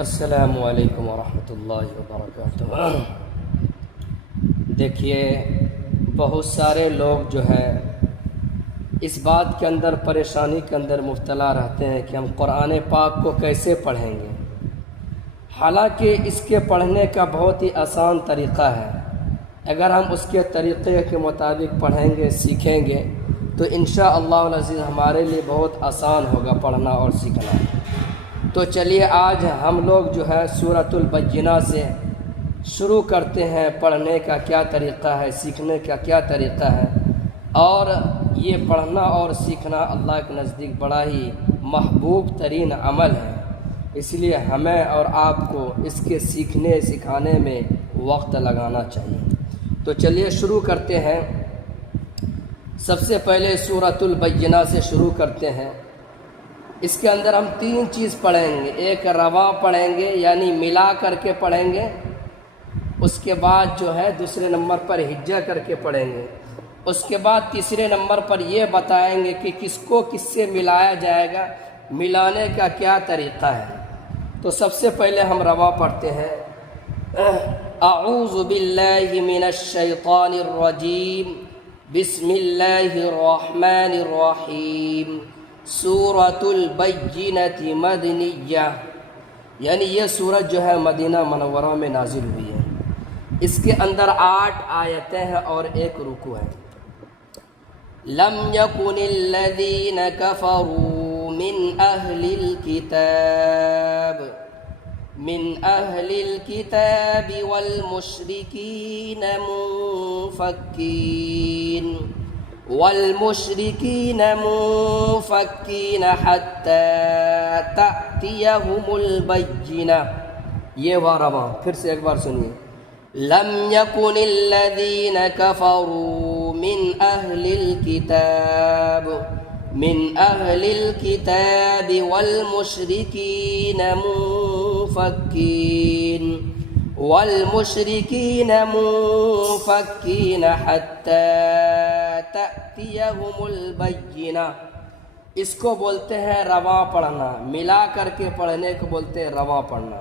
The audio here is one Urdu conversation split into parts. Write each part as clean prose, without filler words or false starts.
السلام علیکم ورحمۃ اللہ وبرکاتہ۔ دیکھیے، بہت سارے لوگ جو ہے اس بات کے اندر پریشانی کے اندر مبتلا رہتے ہیں کہ ہم قرآن پاک کو کیسے پڑھیں گے، حالانکہ اس کے پڑھنے کا بہت ہی آسان طریقہ ہے۔ اگر ہم اس کے طریقے کے مطابق پڑھیں گے، سیکھیں گے تو انشاءاللہ العزیز ہمارے لیے بہت آسان ہوگا پڑھنا اور سیکھنا۔ تو چلیے آج ہم لوگ جو ہے سورۃ البینہ سے شروع کرتے ہیں۔ پڑھنے کا کیا طریقہ ہے، سیکھنے کا کیا طریقہ ہے، اور یہ پڑھنا اور سیکھنا اللہ کے نزدیک بڑا ہی محبوب ترین عمل ہے، اس لیے ہمیں اور آپ کو اس کے سیکھنے سکھانے میں وقت لگانا چاہیے۔ تو چلیے شروع کرتے ہیں۔ سب سے پہلے سورۃ البینہ سے شروع کرتے ہیں۔ اس کے اندر ہم تین چیز پڑھیں گے، ایک رواں پڑھیں گے یعنی ملا کر کے پڑھیں گے، اس کے بعد جو ہے دوسرے نمبر پر ہجہ کر کے پڑھیں گے، اس کے بعد تیسرے نمبر پر یہ بتائیں گے کہ کس کو کس سے ملایا جائے گا، ملانے کا کیا طریقہ ہے۔ تو سب سے پہلے ہم رواں پڑھتے ہیں۔ اعوذ باللہ من الشیطان الرجیم، بسم اللہ الرحمن الرحیم۔ سورۃ البینہ مدنیہ، یعنی یہ سورت جو ہے مدینہ منورہ میں نازل ہوئی ہے۔ اس کے اندر 8 آیتیں ہیں اور 1 رکوع ہے۔ لم یکن الذین کفروا من اہل الکتاب والمشرکین منفکین حتی تأتیہم البینہ۔ یہ رواں پھر سے ایک بار سنیے۔ لم یکن الذین کفروا من اہل الکتاب والمشرکین منفکین حتی تأتیہم البینہ۔ اس کو بولتے ہیں رواں پڑھنا، ملا کر کے پڑھنے کو بولتے ہیں رواں پڑھنا۔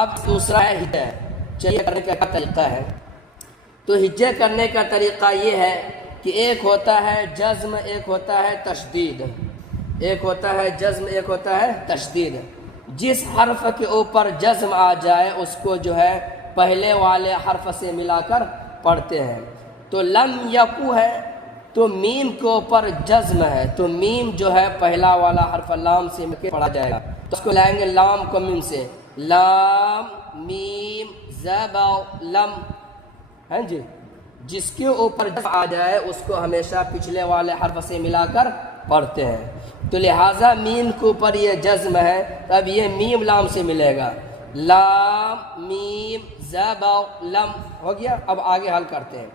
اب دوسرا ہے ہجہ۔ چلیے کرنے کا کیا طریقہ ہے؟ تو ہجے کرنے کا طریقہ یہ ہے کہ ایک ہوتا ہے جزم، ایک ہوتا ہے تشدید، ایک ہوتا ہے جزم، ایک ہوتا ہے تشدید۔ جس حرف کے اوپر جزم آ جائے اس کو جو ہے پہلے والے حرف سے ملا کر پڑھتے ہیں۔ تو لم یکو ہے تو میم کے اوپر جزم ہے، تو میم جو ہے پہلا والا حرف لام سے مل کے پڑھا جائے گا، تو اس کو لائیں گے لام کو میم سے، لام میم زبا لم، ہیں جی۔ جس کے اوپر جزم آ جائے اس کو ہمیشہ پچھلے والے حرف سے ملا کر پڑھتے ہیں۔ تو لہٰذا میم کے اوپر یہ جزم ہے، تب یہ میم لام سے ملے گا، لام میم زبا لم ہو گیا۔ اب آگے حل کرتے ہیں۔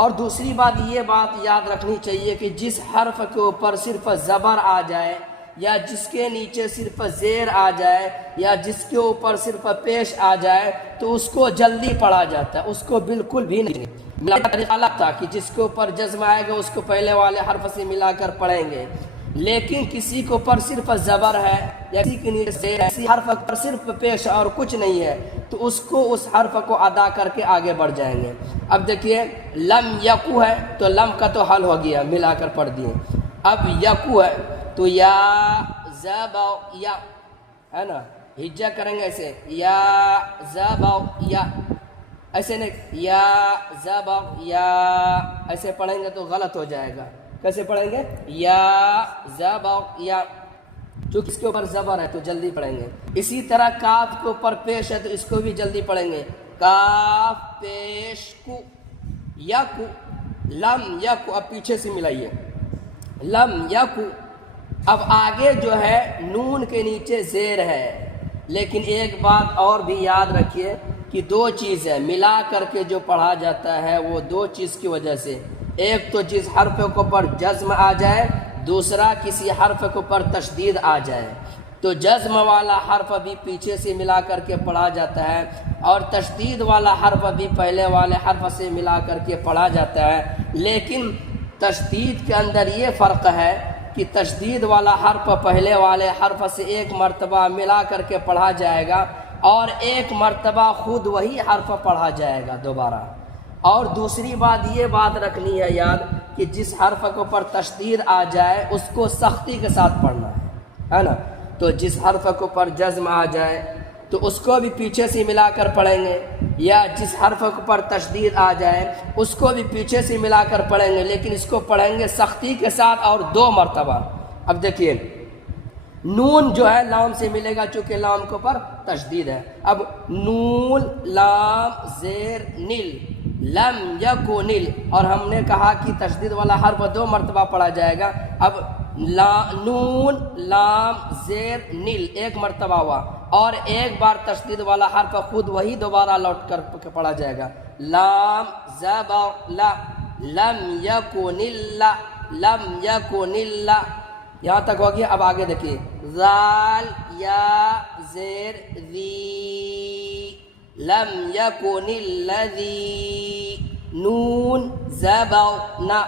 اور دوسری بات یہ بات یاد رکھنی چاہیے کہ جس حرف کے اوپر صرف زبر آ جائے یا جس کے نیچے صرف زیر آ جائے یا جس کے اوپر صرف پیش آ جائے تو اس کو جلدی پڑھا جاتا ہے، اس کو بالکل بھی نہیں۔ ملانے کا طریقہ الگ تھا کہ جس کے اوپر جزم آئے گا اس کو پہلے والے حرف سے ملا کر پڑھیں گے، لیکن کسی کے اوپر صرف زبر ہے یا کسی کے نیچے زیر ہے، کسی حرف پر صرف پیش اور کچھ نہیں ہے تو اس کو اس حرف کو ادا کر کے آگے بڑھ جائیں گے۔ اب دیکھیے لم یکو ہے تو لم کا تو حل ہو گیا، ملا کر پڑھ دیے۔ اب یکو ہے تو یا زبا یا ہے نا، ہجہ کریں گے ایسے، یا زبا یا، ایسے نہیں یا زبا یا، ایسے پڑھیں گے تو غلط ہو جائے گا۔ کیسے پڑھیں گے؟ یا زبا یا، چونکہ اس کے اوپر زبر ہے تو جلدی پڑھیں گے۔ اسی طرح کاف کے اوپر پیش ہے تو اس کو بھی جلدی پڑھیں گے، کاف پیش کو، یکو لم یکو۔ اب پیچھے سے ملائیے، لم یکو۔ اب آگے جو ہے نون کے نیچے زیر ہے، لیکن ایک بات اور بھی یاد رکھیے کہ 2 چیز ہے ملا کر کے جو پڑھا جاتا ہے، وہ 2 چیز کی وجہ سے، ایک تو جس حرف کے اوپر جزم آ جائے، دوسرا کسی حرف کے اوپر تشدید آ جائے۔ تو جزم والا حرف بھی پیچھے سے ملا کر کے پڑھا جاتا ہے اور تشدید والا حرف بھی پہلے والے حرف سے ملا کر کے پڑھا جاتا ہے، لیکن تشدید کے اندر یہ فرق ہے کہ تشدید والا حرف پہلے والے حرف سے ایک مرتبہ ملا کر کے پڑھا جائے گا اور ایک مرتبہ خود وہی حرف پڑھا جائے گا دوبارہ۔ اور دوسری بات یہ بات رکھنی ہے یاد کہ جس حرف کے اوپر تشدید آ جائے اس کو سختی کے ساتھ پڑھنا ہے نا۔ تو جس حرف کے اوپر جزم آ جائے تو اس کو بھی پیچھے سے ملا کر پڑھیں گے، یا جس حرف کے اوپر تشدید آ جائے اس کو بھی پیچھے سے ملا کر پڑھیں گے، لیکن اس کو پڑھیں گے سختی کے ساتھ اور 2 مرتبہ۔ اب دیکھیے نون جو ہے لام سے ملے گا چونکہ لام کے اوپر تشدید ہے۔ اب نون لام زیر نیل لم یکونل، اور ہم نے کہا کہ تشدید والا حرف 2 مرتبہ پڑھا جائے گا۔ اب نون لام زیر نیل 1 مرتبہ ہوا، اور ایک بار تشدید والا حرف خود وہی دوبارہ لوٹ کر پڑھا جائے گا۔ لام زبر لا لم یکونل لم یکونل، یہاں تک ہو گیا۔ اب آگے دیکھیے ذال یا زیر ذی لم یکن الذی نون زبر نا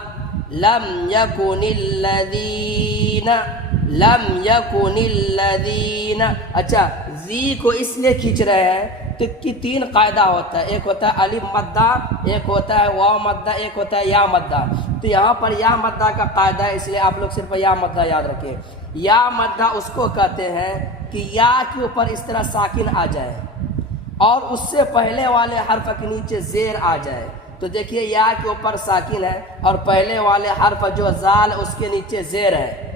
لم یکن الذین لم یکن الذین۔ اچھا ذی کو اس لیے کھینچ رہے ہیں کہ 3 قاعدہ ہوتا ہے، ایک ہوتا ہے الف مدہ، ایک ہوتا ہے واو مدہ، ایک ہوتا ہے یا مدہ۔ تو یہاں پر یا مدہ کا قاعدہ ہے، اس لیے آپ لوگ صرف یا مدہ یاد رکھیں۔ یا مدہ اس کو کہتے ہیں کہ یا کے اوپر اس طرح ساکن آ جائے اور اس سے پہلے والے حرف کے نیچے زیر آ جائے۔ تو دیکھیے یا کے اوپر ساکن ہے اور پہلے والے حرف جو زال اس کے نیچے زیر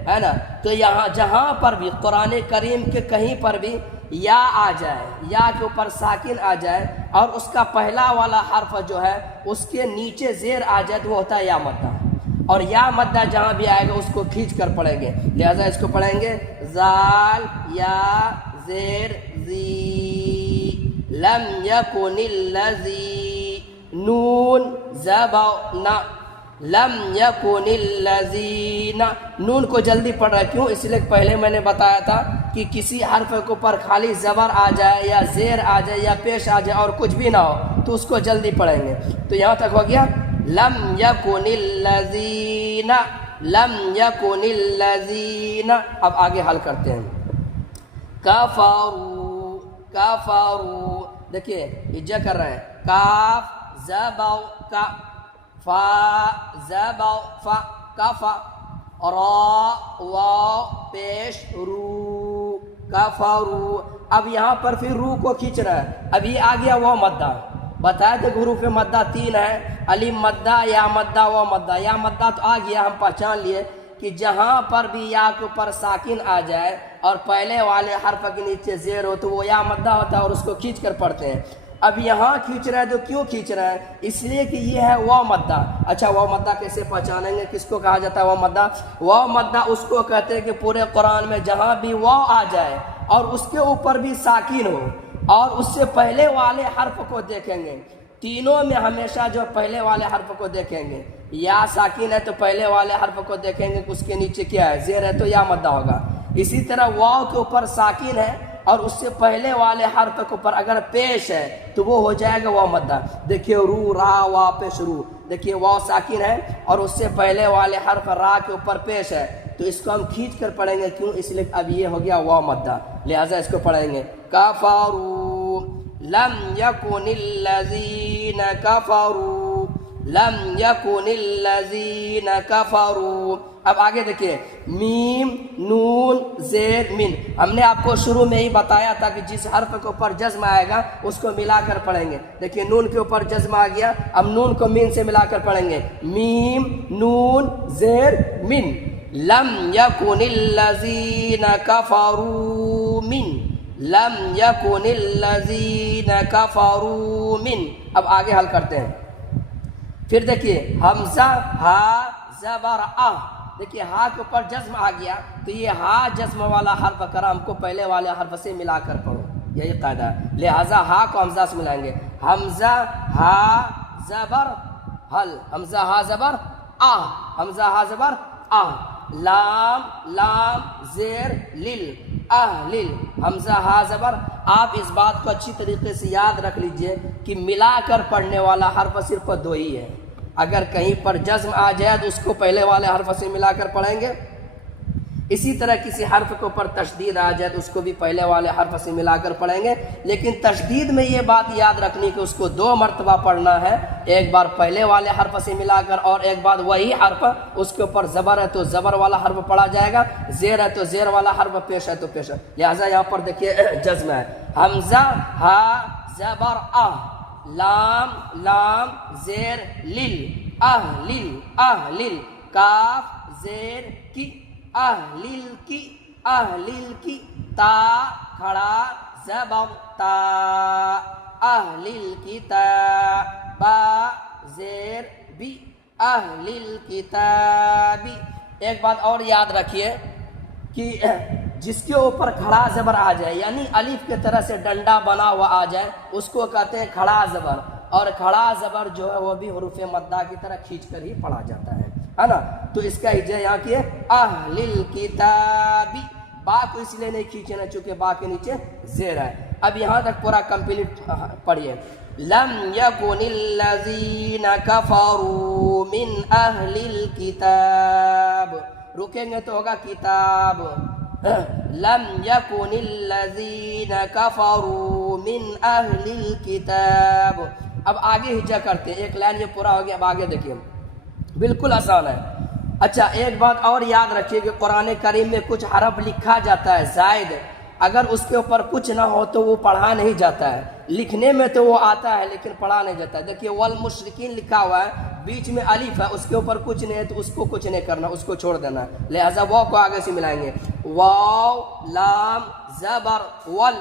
ہے نا۔ تو یہاں جہاں پر بھی قرآن کریم کے کہیں پر بھی یا آ جائے، یا کے اوپر ساکن آ جائے اور اس کا پہلا والا حرف جو ہے اس کے نیچے زیر آ جائے تو وہ ہوتا ہے یا مدہ۔ اور یا مدہ جہاں بھی آئے گا اس کو کھینچ کر پڑھیں گے، لہذا اس کو پڑھیں گے زال یا زیر زی لم یکن الذی نون زبر نا لم یکن الذین۔ نون کو جلدی پڑھ رہا ہے، کیوں؟ اس لیے پہلے میں نے بتایا تھا کہ کسی حرف کے اوپر خالی زبر آ جائے یا زیر آ جائے یا پیش آ جائے اور کچھ بھی نہ ہو تو اس کو جلدی پڑھیں گے۔ تو یہاں تک ہو گیا لم یکن الذین لم یکن الذین۔ اب آگے حل کرتے ہیں کفروا کفروا، دیکھیے اجا کر رہے ہیں کاف زبر کا، فا زبر فا کفا، را واو پیش رو کفروا۔ اب یہاں پر پھر رو کو کھینچ رہا ہے، اب یہ آ گیا وہ مدہ۔ بتایا تھے حروف مدہ 3 ہے، الف مدہ یا مدہ و مدہ۔ یا مدہ تو آ گیا، ہم پہچان لیے کہ جہاں پر بھی یا کے اوپر ساکن آ جائے اور پہلے والے حرف کے نیچے زیر ہو تو وہ یا مدہ ہوتا ہے اور اس کو کھینچ کر پڑھتے ہیں۔ اب یہاں کھینچ رہے ہیں تو کیوں کھینچ رہے ہیں؟ اس لیے کہ یہ ہے واو مدہ۔ اچھا واو مدہ کیسے پہچانیں گے؟ کس کو کہا جاتا ہے واو مدہ؟ واو مدہ اس کو کہتے ہیں کہ پورے قرآن میں جہاں بھی واو آ جائے اور اس کے اوپر بھی ساکن ہو اور اس سے پہلے والے حرف کو دیکھیں گے، تینوں میں ہمیشہ جو پہلے والے حرف کو دیکھیں گے، یا ساکن ہے تو پہلے والے حرف کو دیکھیں گے کہ اس کے نیچے کیا ہے، زیر ہے تو یا مدہ ہوگا۔ اسی طرح واو کے اوپر ساکن ہے اور اس سے پہلے والے حرف کے اوپر اگر پیش ہے تو وہ ہو جائے گا واو مدہ۔ دیکھیے رو را وا پیش رو، دیکھیے واو ساکن ہے اور اس سے پہلے والے حرف را کے اوپر پیش ہے تو اس کو ہم کھینچ کر پڑھیں گے، کیوں؟ اس لیے اب یہ ہو گیا واو مدہ، لہذا اس کو پڑھیں گے کفروا لم یکن الذین کفروا لم یکن الذین کفروا۔ اب آگے دیکھیے میم نون زیر من۔ ہم نے آپ کو شروع میں ہی بتایا تھا کہ جس حرف کے اوپر جزم آئے گا اس کو ملا کر پڑھیں گے۔ دیکھیے نون کے اوپر جزم آ گیا، اب نون کو من سے ملا کر پڑھیں گے میم نون زیر من لم یکن الذین کفروا من لم یکن الذین کفروا من۔ اب آگے حل کرتے ہیں۔ پھر دیکھیے حمزہ ہا زبر آ، دیکھیے ہا کے اوپر جزم آ گیا تو یہ ہا جزم والا حرف کرام کو پہلے والے حرف سے ملا کر پڑھو، یہی قاعدہ ہے، لہذا ہا کو حمزہ سے ملائیں گے حمزہ ہا زبر حل حمزہ ہا زبر آ حمزہ ہا زبر آ لام لام زیر لل اہلل حمزہ ہا زبر۔ آپ اس بات کو اچھی طریقے سے یاد رکھ لیجئے کہ ملا کر پڑھنے والا حرف صرف 2 ہی ہے۔ اگر کہیں پر جزم آ جائے تو اس کو پہلے والے حرف سے ملا کر پڑھیں گے، اسی طرح کسی حرف کے اوپر تشدید آ جائے تو اس کو بھی پہلے والے حرف سے ملا کر پڑھیں گے، لیکن تشدید میں یہ بات یاد رکھنی کہ اس کو 2 مرتبہ پڑھنا ہے، ایک بار پہلے والے حرف سے ملا کر اور ایک بار وہی حرف اس کے اوپر زبر ہے تو زبر والا حرف پڑھا جائے گا، زیر ہے تو زیر والا حرف، پیش ہے تو پیش ہے۔ لہٰذا یہاں پر دیکھیے جزم ہے، حمزہ ہا زبر لام لام زیر لل لل کاف زیر کی اہلیل کی تا کھڑا زبر تا اہلیل کی تا با زیر بی اہلیل کتابی۔ ایک بات اور یاد رکھیے کہ جس کے اوپر کھڑا زبر آ جائے یعنی الف کی طرح سے ڈنڈا بنا ہوا آ جائے اس کو کہتے ہیں کھڑا زبر، اور کھڑا زبر جو ہے وہ بھی حروف مدہ کی طرح کھینچ کر ہی پڑھا جاتا ہے نا۔ تو اس کا ہجا یہاں کی ہے اہل الکتابی، با کو اس لیے نہیں کھینچنا چونکہ با کے نیچے زیر ہے۔ اب یہاں تک پورا کمپلیٹ پڑھیے، لم یکن الذین کفروا من اہل الکتاب، رکیں گے تو ہوگا کتاب، لم یکن الذین کفروا من اہل الکتاب۔ اب آگے ہجا کرتے ہیں، ایک لائن یہ پورا ہو گیا، اب آگے دیکھیے بالکل آسان ہے۔ اچھا ایک بات اور یاد رکھیے کہ قرآن کریم میں کچھ حرف لکھا جاتا ہے زائد، اگر اس کے اوپر کچھ نہ ہو تو وہ پڑھا نہیں جاتا ہے، لکھنے میں تو وہ آتا ہے لیکن پڑھا نہیں جاتا ہے۔ دیکھیے والمشرکین لکھا ہوا ہے، بیچ میں الف ہے، اس کے اوپر کچھ نہیں ہے تو اس کو کچھ نہیں کرنا، اس کو چھوڑ دینا، لہذا واو کو آگے سے ملائیں گے، واو لام زبر ول،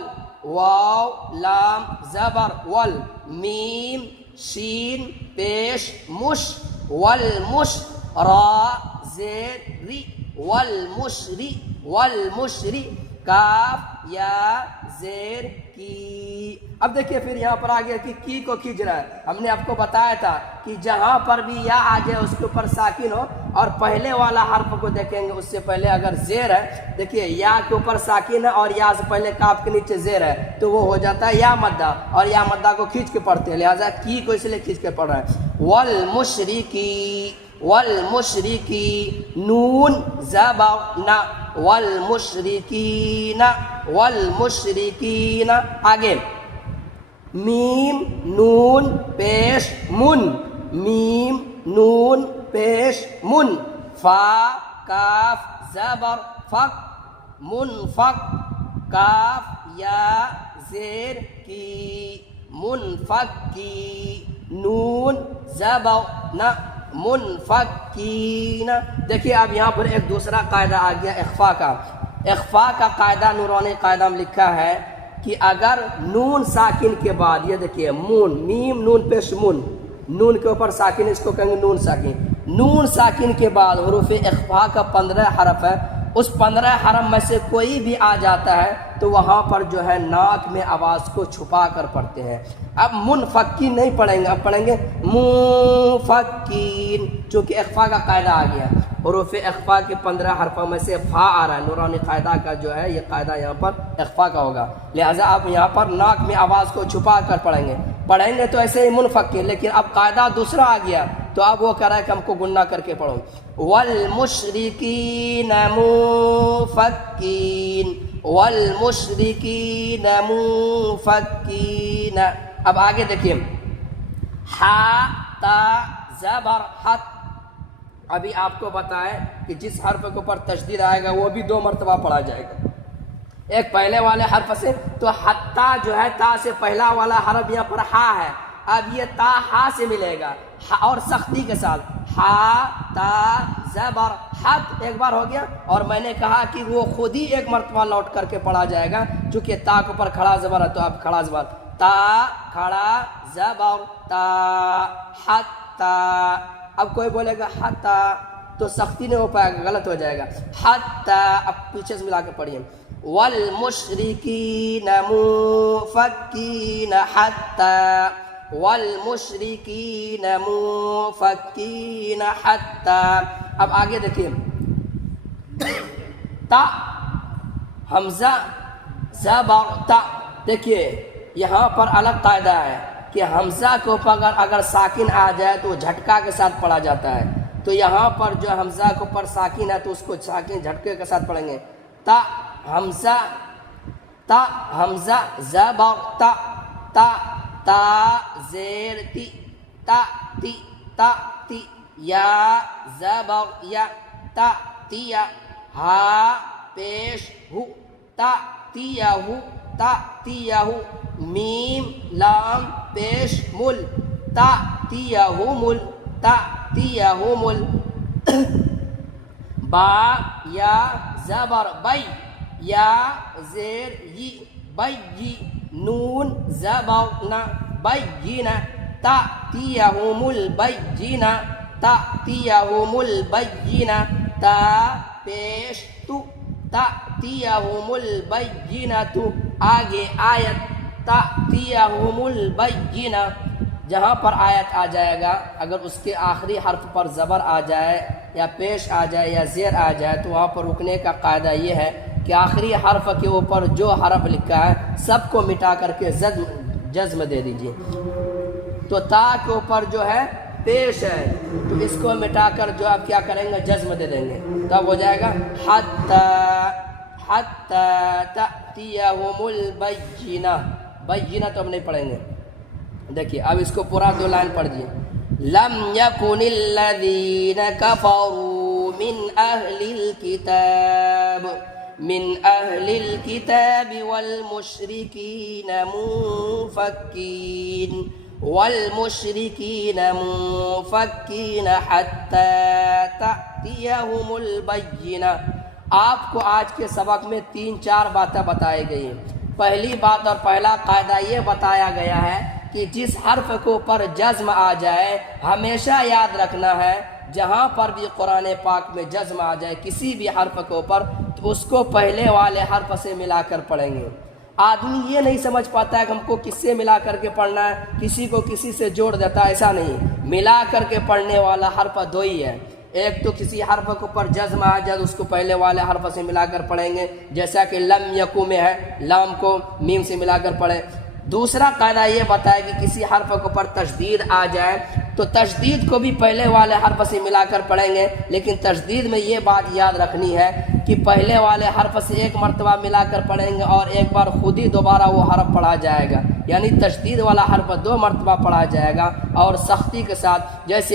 واو لام زبر ول، میم شین پیش مش، والمش را زیر ری، والمشری والمشری کاف یا زیر کی۔ اب دیکھیے پھر یہاں پر آگے کی کو کھینچ رہا ہے، ہم نے آپ کو بتایا تھا کہ جہاں پر بھی یا آ جائے اس کے اوپر ساکن ہو اور پہلے والا حرف کو دیکھیں گے اس سے پہلے اگر زیر ہے، دیکھیے یا کے اوپر ساکن ہے اور یا سے پہلے کاف کے نیچے زیر ہے تو وہ ہو جاتا ہے یا مدہ، اور یا مدہ کو کھینچ کے پڑھتے ہیں، لہٰذا کی کو اس لیے کھینچ کے پڑھ رہا ہے۔ والمشرکی والمشرکی نون زبر نا، والمشرکین والمشرکین، آگے میم نون پیش من، میم نون پیش من، فا کاف زبر فق منفق، کاف یا زیر کی منفق کی، نون زبر نا منفقین۔ دیکھیے اب یہاں پر ایک دوسرا قاعدہ آ گیا اخفا کا۔ اخفا کا قاعدہ نورانی قاعدہ میں لکھا ہے کہ اگر نون ساکن کے بعد، یہ دیکھیے مون میم نون پیش من، نون کے اوپر ساکن اس کو کہیں گے نون ساکن، نون ساکن کے بعد حروف اخفا کا 15 حرف ہے، اس 15 حرف میں سے کوئی بھی آ جاتا ہے تو وہاں پر جو ہے ناک میں آواز کو چھپا کر پڑھتے ہیں۔ اب منفقین نہیں پڑھیں گے، اب پڑھیں گے منفقین، چونکہ اخفا کا قاعدہ آ گیا، حروف اخفا کے 15 حرفوں میں سے فا آ رہا ہے، نورانی قاعدہ کا جو ہے یہ قاعدہ یہاں پر اخفا کا ہوگا، لہٰذا آپ یہاں پر ناک میں آواز کو چھپا کر پڑھیں گے تو ایسے ہی منفقین، لیکن اب قاعدہ دوسرا آ گیا تو اب وہ کہہ رہا ہے کہ ہم کو گننا کر کے پڑھو، والمشرکین منفقین والمشرکین منفقین۔ اب آگے دیکھیے ہا تا زبر حت، ابھی آپ کو بتائیں کہ جس حرف کے اوپر تشدید آئے گا وہ بھی 2 مرتبہ پڑھا جائے گا، ایک پہلے والے حرف سے، تو حتی جو ہے تا سے پہلا والا حرف یہاں پر ہا ہے، اب یہ تا ہا سے ملے گا اور سختی کے ساتھ، ہا تا زبر حت ایک بار ہو گیا، اور میں نے کہا کہ وہ خود ہی ایک مرتبہ لوٹ کر کے پڑھا جائے گا چونکہ تا کے اوپر کھڑا زبر ہے، تو اب کھڑا زبر تا کھڑا زبر تا حتی، اب کوئی بولے گا حتی تو سختی نہیں ہو پائے گا، غلط ہو جائے گا، حتی، اب پیچھے سے ملا کے پڑھیے، والمشرکین منفقین حتی، والمشرکین منفقین حتی۔ اب آگے دیکھیے تا حمزہ زبر تا، دیکھیے یہاں پر الگ قاعدہ ہے کہ حمزہ کے اوپر اگر ساکن آ جائے تو جھٹکا کے ساتھ پڑھا جاتا ہے، تو یہاں پر جو حمزہ کے اوپر ساکن ہے تو اس کو ساکن جھٹکے کے ساتھ پڑھیں گے. تا حمزہ زبر تا تا تا زیر تی تا تی تا تی یا زبر یا تا تیا ہا پیش ہو تا تیا ہو تا تیا ہو میم لام پیش مل تا تیا ہو مل تا تیا ہو مل با یا زبر بی یا زیر ی بی نون زبر نا بینا تأتيهم البينة تأتيهم البينة تا پیش تو تأتيهم البينة آگے آیت تأتيهم البينة. جہاں پر آیت آ جائے گا اگر اس کے آخری حرف پر زبر آ جائے یا پیش آ جائے یا زیر آ جائے تو وہاں پر رکنے کا قاعدہ یہ ہے کہ آخری حرف کے اوپر جو حرف لکھا ہے سب کو مٹا کر کے جزم دے دیجیے. تو تا کے اوپر جو ہے پیش ہے تو اس کو مٹا کر جو آپ کیا کریں گے جزم دے دیں گے. تب ہو جائے گا حتی تأتیہم البینہ. بینہ تو ہم نہیں پڑھیں گے. دیکھیے اب اس کو پورا 2 لائن پڑھ دیجیے. لم یکن الذین کفروا من اہل الكتاب والمشرکین منفکین حتی تأتیہم البینہ. آپ کو آج کے سبق میں 3-4 باتیں بتائی گئی ہیں. پہلی بات اور پہلا قاعدہ یہ بتایا گیا ہے کہ جس حرف کے اوپر جزم آ جائے ہمیشہ یاد رکھنا ہے جہاں پر بھی قرآن پاک میں جزم آ جائے کسی بھی حرف کے اوپر تو اس کو پہلے والے حرف سے ملا کر پڑھیں گے. آدمی یہ نہیں سمجھ پاتا ہے کہ ہم کو کس سے ملا کر کے پڑھنا ہے, کسی کو کسی سے جوڑ دیتا ہے. ایسا نہیں, ملا کر کے پڑھنے والا حرف 2 ہی ہے. ایک تو کسی حرف کے اوپر جزم آ جائے اس کو پہلے والے حرف سے ملا کر پڑھیں گے, جیسا کہ لم یکو میں ہے لام کو میم سے ملا کر پڑھیں. دوسرا قاعدہ یہ بتایا کہ کسی حرف کے اوپر تشدید آ جائے تو تشدید کو بھی پہلے والے حرف سے ملا کر پڑھیں گے, لیکن تشدید میں یہ بات یاد رکھنی ہے کہ پہلے والے حرف سے ایک مرتبہ ملا کر پڑھیں گے اور ایک بار خود ہی دوبارہ وہ حرف پڑھا جائے گا. یعنی تشدید والا حرف 2 مرتبہ پڑھا جائے گا اور سختی کے ساتھ. جیسے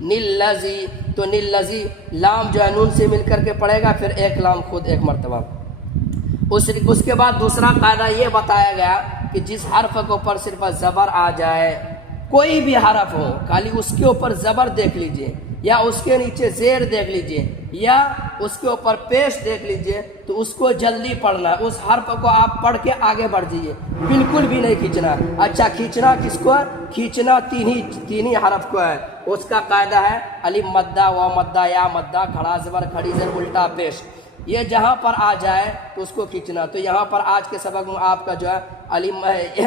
نلذی تو نلذی لام جو ہے نون سے مل کر کے پڑھے گا, پھر ایک لام خود ایک مرتبہ. اس کے بعد دوسرا قاعدہ یہ بتایا گیا کہ جس حرف کے اوپر صرف زبر آ جائے, کوئی بھی حرف ہو, خالی اس کے اوپر زبر دیکھ لیجئے یا اس کے نیچے زیر دیکھ لیجئے یا اس کے اوپر پیش دیکھ لیجئے تو اس کو جلدی پڑھنا ہے. اس حرف کو آپ پڑھ کے آگے بڑھ جائیے, بالکل بھی نہیں کھینچنا. اچھا کھینچنا کس کو ہے؟ کھینچنا تین ہی حرف کو ہے. اس کا قاعدہ ہے الف مدہ و مدہ یا مدہ کھڑا زبر کھڑی زبر الٹا پیش. یہ جہاں پر آ جائے تو اس کو کھینچنا. تو یہاں پر آج کے سبق میں آپ کا جو ہے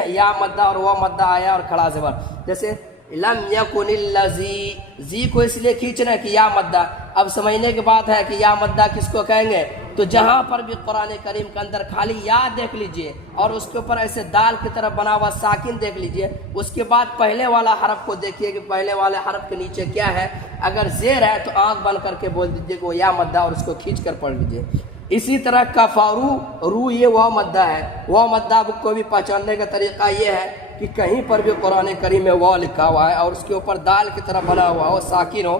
یا مدہ اور وہ مدہ آیا اور کھڑا زبر. جیسے لم یکن الذی, زی کو اس لیے کھینچنا ہے کہ یا مدہ. اب سمجھنے کی بات ہے کہ یا مدہ کس کو کہیں گے, تو جہاں پر بھی قرآن کریم کے اندر خالی یا دیکھ لیجئے اور اس کے اوپر ایسے دال کی طرف بنا ہوا ساکن دیکھ لیجئے. اس کے بعد پہلے والا حرف کو دیکھیے کہ پہلے والے حرف کے نیچے کیا ہے. اگر زیر ہے تو آنکھ بند کر کے بول دیجئے کہ وہ یا مدہ اور اس کو کھینچ کر پڑھ لیجئے. اسی طرح کفارو رو یہ وہ مدہ ہے. وہ مدہ کو بھی پہچاننے کا طریقہ یہ ہے کہ کہیں پر بھی قرآن کریم میں وہ لکھا ہوا ہے اور اس کے اوپر دال کی طرح بنا ہوا ہو ساکن ہو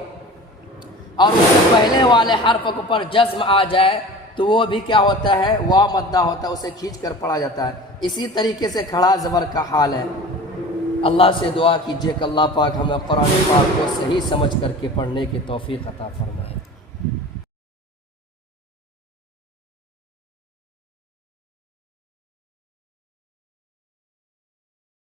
اور اس سے پہلے والے حرف کے اوپر جزم آ جائے تو وہ بھی کیا ہوتا ہے, وہ مدہ ہوتا ہے, اسے کھینچ کر پڑھا جاتا ہے. اسی طریقے سے کھڑا زبر کا حال ہے. اللہ سے دعا کیجیے کہ اللہ پاک ہمیں قرآن پاک کو صحیح سمجھ کر کے پڑھنے کی توفیق عطا فرمائے.